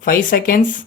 5 seconds.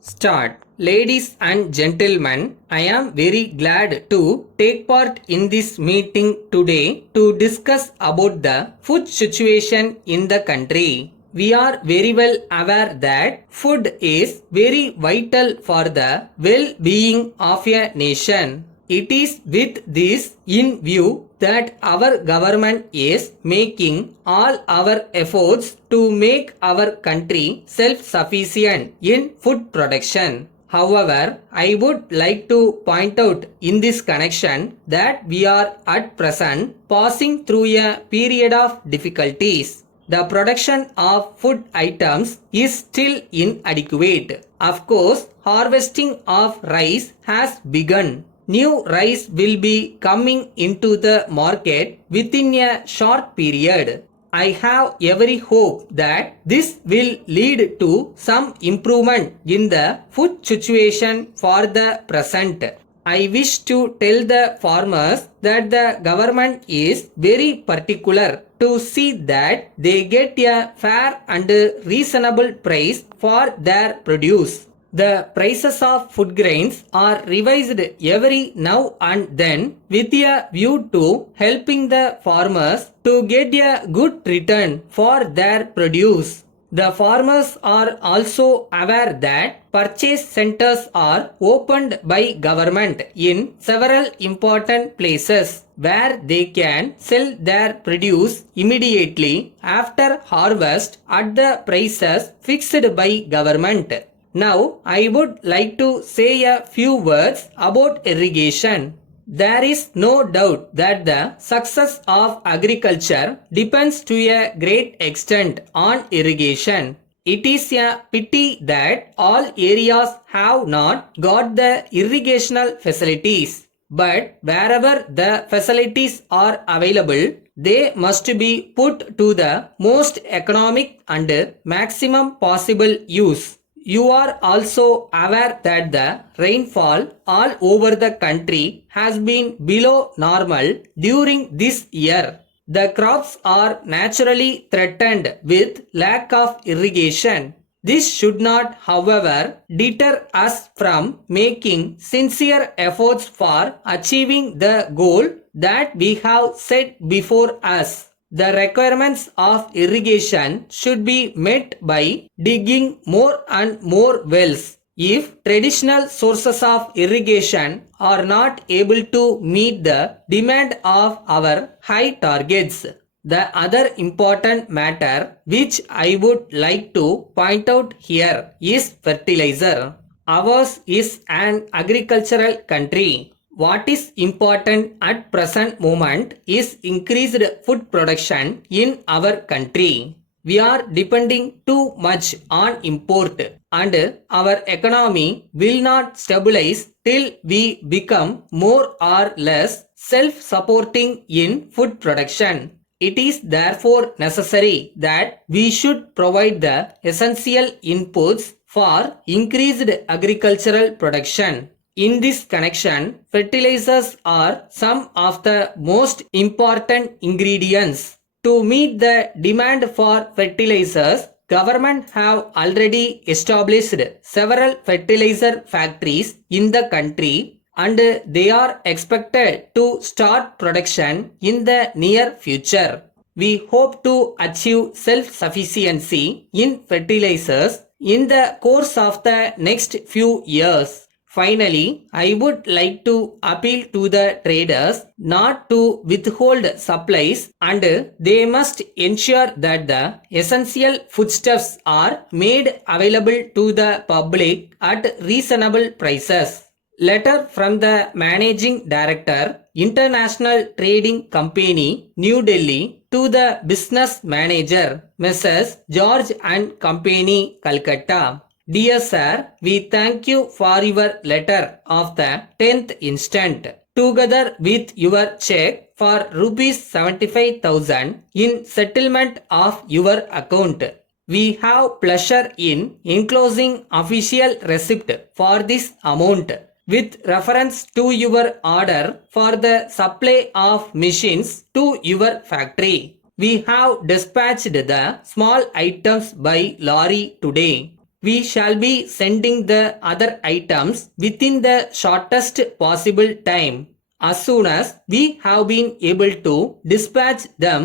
Start. Ladies and gentlemen, I am very glad to take part in this meeting today to discuss about the food situation in the country. We are very well aware that food is very vital for the well-being of a nation. It is with this in view that our government is making all our efforts to make our country self-sufficient in food production. However, I would like to point out in this connection that we are at present passing through a period of difficulties. The production of food items is still inadequate. Of course, harvesting of rice has begun. New rice will be coming into the market within a short period. I have every hope that this will lead to some improvement in the food situation for the present. I wish to tell the farmers that the government is very particular to see that they get a fair and reasonable price for their produce. The prices of food grains are revised every now and then with a view to helping the farmers to get a good return for their produce. The farmers are also aware that purchase centers are opened by government in several important places where they can sell their produce immediately after harvest at the prices fixed by government. Now, I would like to say a few words about irrigation. There is no doubt that the success of agriculture depends to a great extent on irrigation. It is a pity that all areas have not got the irrigational facilities. But wherever the facilities are available, they must be put to the most economic and maximum possible use. You are also aware that the rainfall all over the country has been below normal during this year. The crops are naturally threatened with lack of irrigation. This should not, however, deter us from making sincere efforts for achieving the goal that we have set before us. The requirements of irrigation should be met by digging more and more wells. If traditional sources of irrigation are not able to meet the demand of our high targets, the other important matter which I would like to point out here is fertilizer. Ours is an agricultural country. What is important at present moment is increased food production in our country. We are depending too much on import and our economy will not stabilize till we become more or less self-supporting in food production. It is therefore necessary that we should provide the essential inputs for increased agricultural production. In this connection, fertilizers are some of the most important ingredients. To meet the demand for fertilizers, government have already established several fertilizer factories in the country and they are expected to start production in the near future. We hope to achieve self-sufficiency in fertilizers in the course of the next few years. Finally, I would like to appeal to the traders not to withhold supplies and they must ensure that the essential foodstuffs are made available to the public at reasonable prices. Letter from the Managing Director, International Trading Company, New Delhi to the Business Manager, Messrs. George and Company, Calcutta. Dear Sir, we thank you for your letter of the 10th instant, together with your check for rupees 75,000 in settlement of your account. We have pleasure in enclosing official receipt for this amount with reference to your order for the supply of machines to your factory. We have dispatched the small items by lorry today. We shall be sending the other items within the shortest possible time. As soon as we have been able to dispatch them,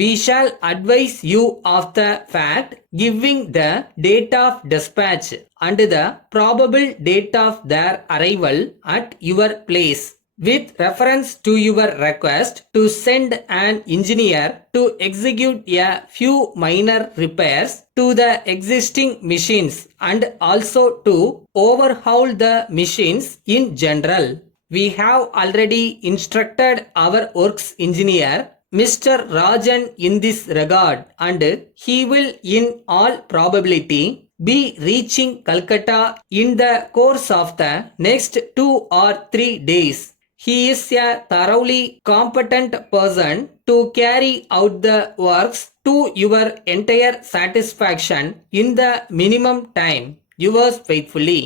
we shall advise you of the fact, giving the date of dispatch and the probable date of their arrival at your place. With reference to your request to send an engineer to execute a few minor repairs to the existing machines and also to overhaul the machines in general, we have already instructed our works engineer, Mr. Rajan, in this regard, and he will in all probability be reaching Calcutta in the course of the next 2 or 3 days. He is a thoroughly competent person to carry out the works to your entire satisfaction in the minimum time. Yours faithfully.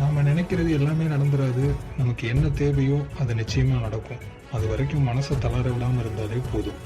நாம் நினைக்கிறது எல்லாமே நடந்துராது. நமக்கு என்ன தேவையோ அது நிச்சயமாக நடக்கும். அது வரைக்கும் மனசை தளர விடாமல் இருந்தாலே போதும்.